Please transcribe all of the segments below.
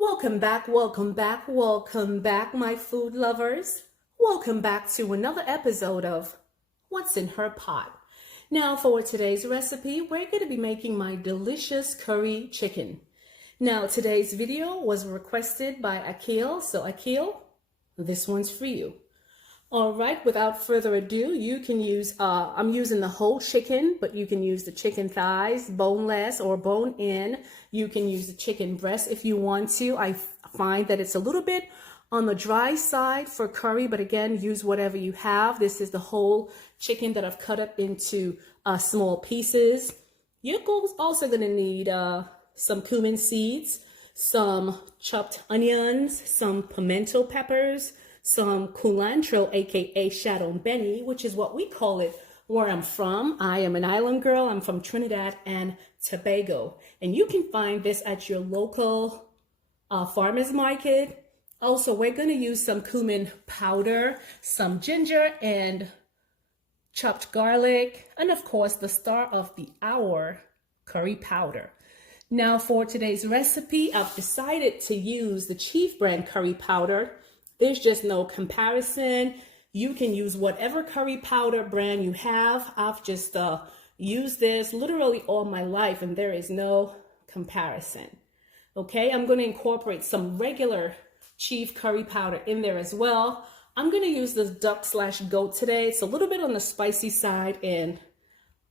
Welcome back, my food lovers. Welcome back to another episode of What's in Her Pot. Now, for today's recipe, we're going to be making my delicious curry chicken. Now, today's video was requested by Akil, so Akil, this one's for you. All right, without further ado, you can use, I'm using the whole chicken, but you can use the chicken thighs, boneless or bone in. You can use the chicken breast if you want to. I find that it's a little bit on the dry side for curry, but again, use whatever you have. This is the whole chicken that I've cut up into small pieces. You're also gonna need some cumin seeds, some chopped onions, some pimento peppers, some culantro, aka shadow benny, which is what we call it where I'm from. I am an island girl. I'm from Trinidad and Tobago, and you can find this at your local farmers market. Also, we're going to use some cumin powder, some ginger, and chopped garlic, and of course the star of the hour, curry powder. Now, for today's recipe, I've decided to use the Chief brand curry powder. There's just no comparison. You can use whatever curry powder brand you have. I've just used this literally all my life, and there is no comparison. Okay, I'm going to incorporate some regular Chief curry powder in there as well. I'm going to use this duck/goat today. It's a little bit on the spicy side, and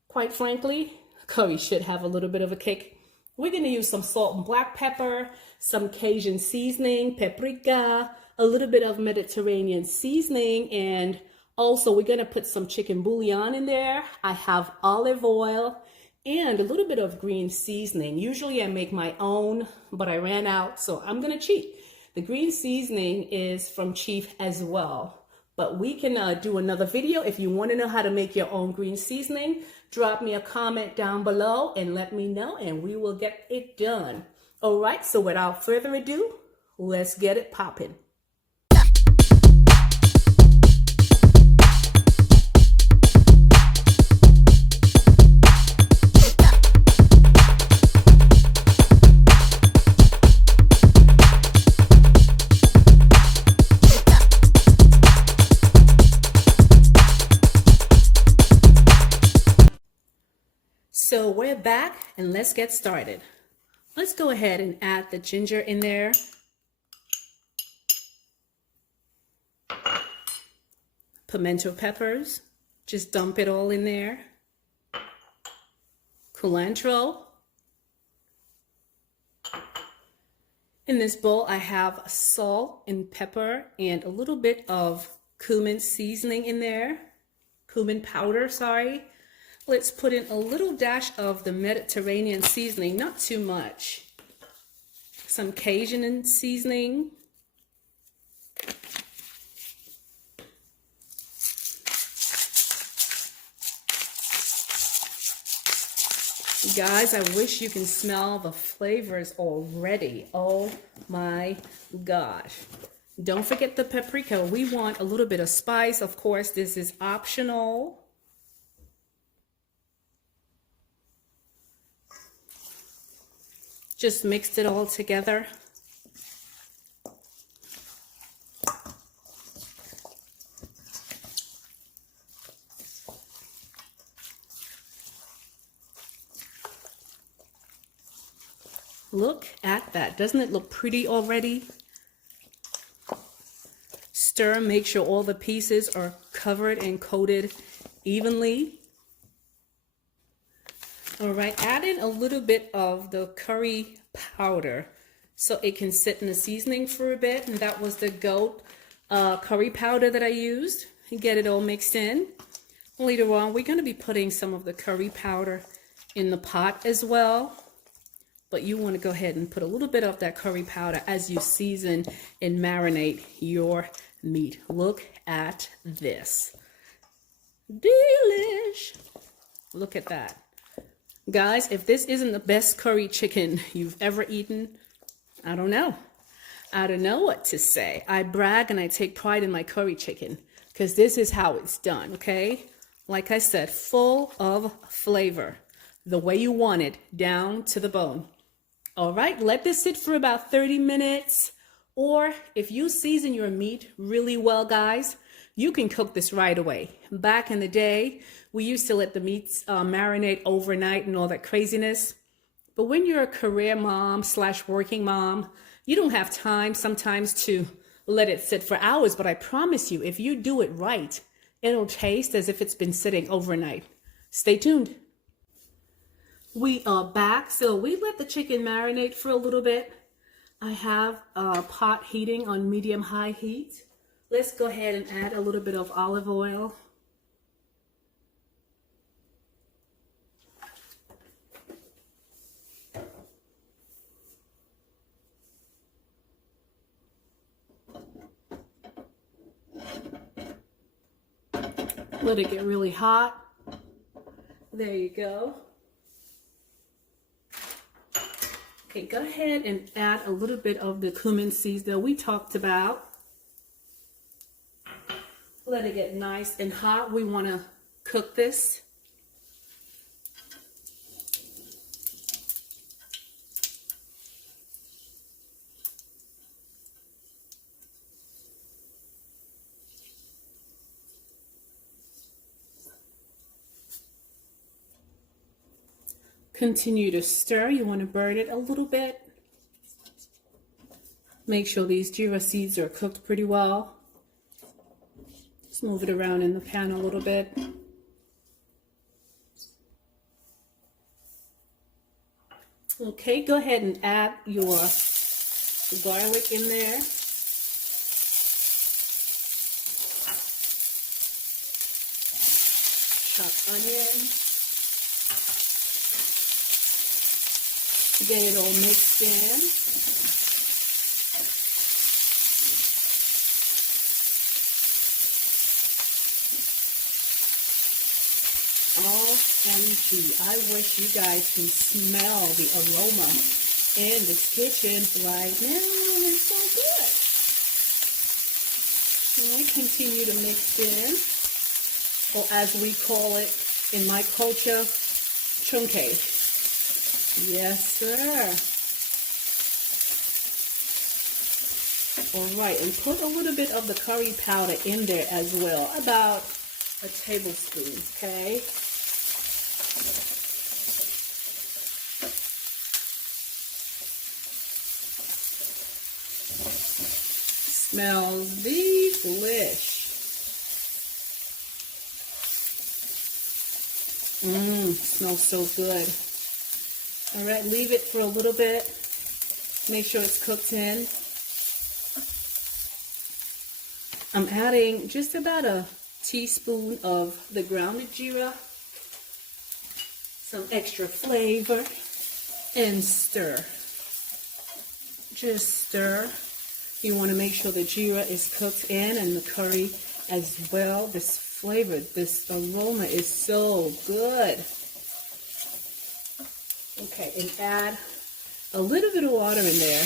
quite frankly, curry should have a little bit of a kick. We're going to use some salt and black pepper, some Cajun seasoning, paprika, a little bit of Mediterranean seasoning, and also we're going to put some chicken bouillon in there. I have olive oil and a little bit of green seasoning. Usually I make my own, but I ran out, so I'm going to cheat. The green seasoning is from Chief as well, but we can do another video. If you want to know how to make your own green seasoning, drop me a comment down below and let me know, and we will get it done. All right, so without further ado, let's get it popping. So we're back and let's get started. Let's go ahead and add the ginger in there. Pimento peppers, just dump it all in there. Culantro. In this bowl I have salt and pepper and a little bit of cumin seasoning in there. Cumin powder, sorry. Let's put in a little dash of the Mediterranean seasoning, not too much. Some Cajun seasoning. Guys, I wish you can smell the flavors already. Oh my gosh. Don't forget the paprika. We want a little bit of spice. Of course, this is optional. Just mixed it all together. Look at that. Doesn't it look pretty already? Stir, make sure all the pieces are covered and coated evenly. All right, add in a little bit of the curry powder so it can sit in the seasoning for a bit. And that was the goat curry powder that I used. And get it all mixed in. Later on, we're going to be putting some of the curry powder in the pot as well. But you want to go ahead and put a little bit of that curry powder as you season and marinate your meat. Look at this. Delish. Look at that. Guys, if this isn't the best curry chicken you've ever eaten, I don't know. I don't know what to say. I brag and I take pride in my curry chicken because this is how it's done, okay? Like I said, full of flavor, the way you want it, down to the bone. All right, let this sit for about 30 minutes. Or if you season your meat really well, guys, you can cook this right away. Back in the day, we used to let the meats marinate overnight and all that craziness. But when you're a career mom / working mom, you don't have time sometimes to let it sit for hours. But I promise you, if you do it right, it'll taste as if it's been sitting overnight. Stay tuned. We are back. So we let the chicken marinate for a little bit. I have a pot heating on medium-high heat. Let's go ahead and add a little bit of olive oil. Let it get really hot. There you go. Okay, go ahead and add a little bit of the cumin seeds that we talked about. Let it get nice and hot. We want to cook this. Continue to stir. You want to burn it a little bit. Make sure these jeera seeds are cooked pretty well. Just move it around in the pan a little bit. Okay, go ahead and add your garlic in there. Chopped onion. Get it all mixed in. OMG, I wish you guys can smell the aroma in this kitchen right now. It's so good. And we continue to mix in, or as we call it in my culture, chunke. Yes, sir. All right, and put a little bit of the curry powder in there as well, about a tablespoon, okay? Smells delish. Smells so good. All right, leave it for a little bit. Make sure it's cooked in. I'm adding just about a teaspoon of the grounded jeera, some extra flavor, and stir. Just stir. You want to make sure the jeera is cooked in and the curry as well. This flavor, this aroma is so good. Okay, and add a little bit of water in there.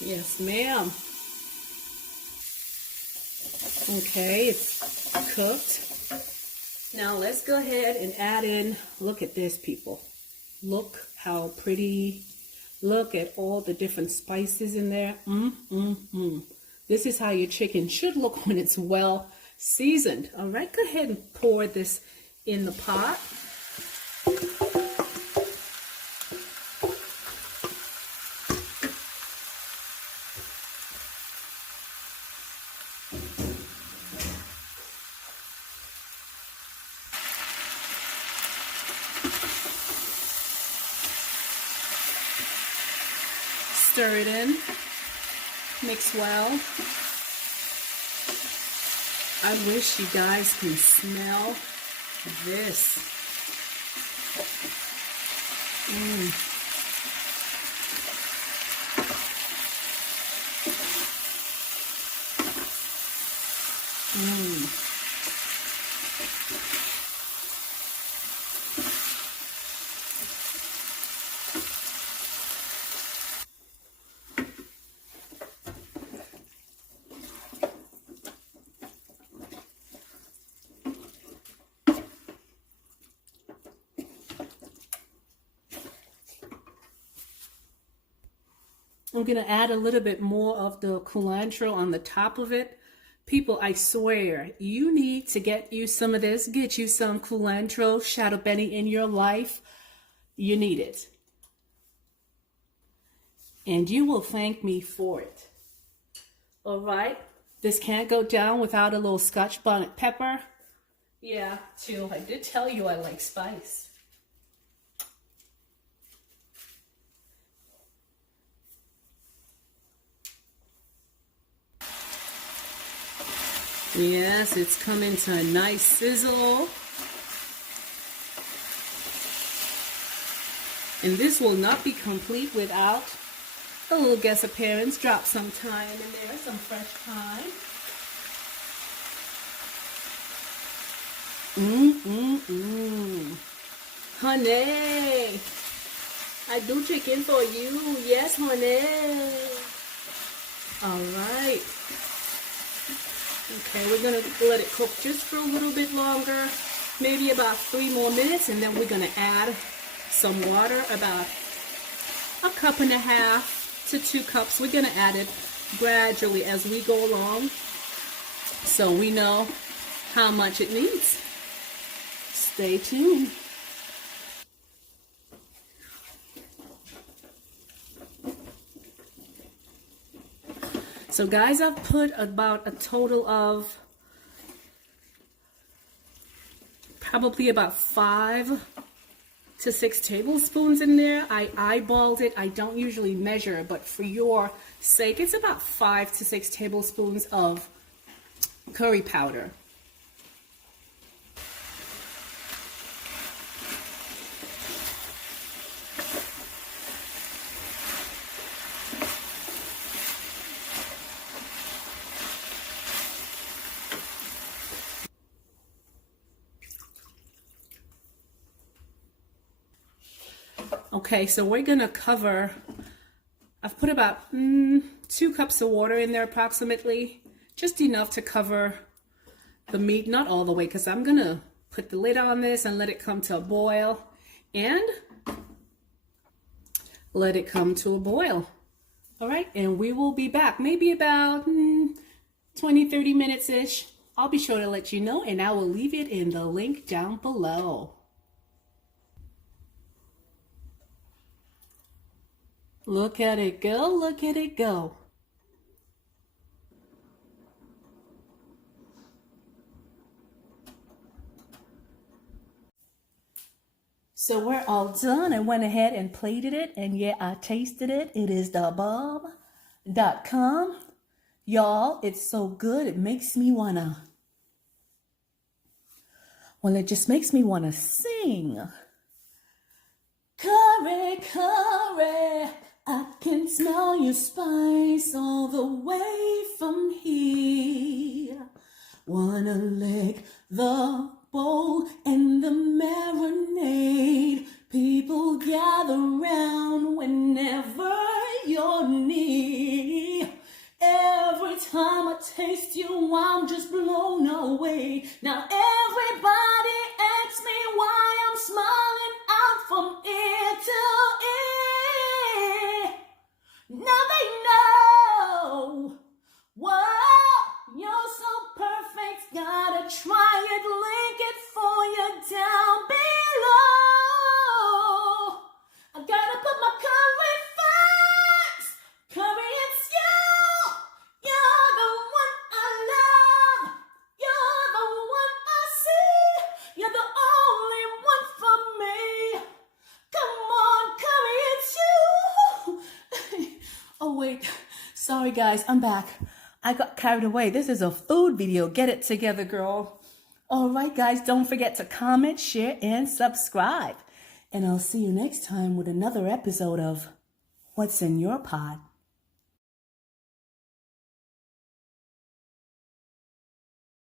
Yes, ma'am. Okay, it's cooked. Now let's go ahead and add in, look at this, people. Look how pretty. Look at all the different spices in there. This is how your chicken should look when it's well seasoned. All right, go ahead and pour this in the pot. Stir it in, mix well. I wish you guys can smell this. I'm going to add a little bit more of the culantro on the top of it. People, I swear, you need to get you some of this. Get you some culantro, shadow Benny in your life. You need it. And you will thank me for it. All right. This can't go down without a little Scotch bonnet pepper. Yeah, too. I did tell you I like spice. Yes, it's coming to a nice sizzle. And this will not be complete without a little guest appearance. Drop some thyme in there, some fresh thyme. Honey, I do chicken for you. Yes, honey. All right. Okay, we're going to let it cook just for a little bit longer, maybe about 3 more minutes, and then we're going to add some water, about 1.5 cups to 2 cups. We're going to add it gradually as we go along so we know how much it needs. Stay tuned. So guys, I've put about a total of probably about 5 to 6 tablespoons in there. I eyeballed it. I don't usually measure, but for your sake, it's about 5 to 6 tablespoons of curry powder. Okay, so we're gonna cover, I've put about 2 cups of water in there approximately, just enough to cover the meat, not all the way, because I'm gonna put the lid on this and let it come to a boil, and let it come to a boil. All right, and we will be back, maybe about 20-30 minutes-ish. I'll be sure to let you know, and I will leave it in the link down below. Look at it go, look at it go. So we're all done. I went ahead and plated it, and yeah, I tasted it. It is the bomb.com. Y'all, it's so good. It makes me wanna, well, it just makes me wanna sing. Curry, curry, I can smell your spice all the way from here. Wanna lick the bowl and the marinade. People gather round whenever you're near. Every time I taste you, I'm just blown away. Now everybody asks me why I'm smiling out from ear to ear. Now they know. Whoa, you're so perfect. Gotta try it, link it for you down below. I gotta put my curry first. Curry, it's you. You're the one I love. You're the one I see. You're the only one for me. Come on, curry, it's you. Oh, wait. Sorry, guys. I'm back. I got carried away. This is a food video. Get it together, girl. All right, guys. Don't forget to comment, share, and subscribe. And I'll see you next time with another episode of What's in Your Pot.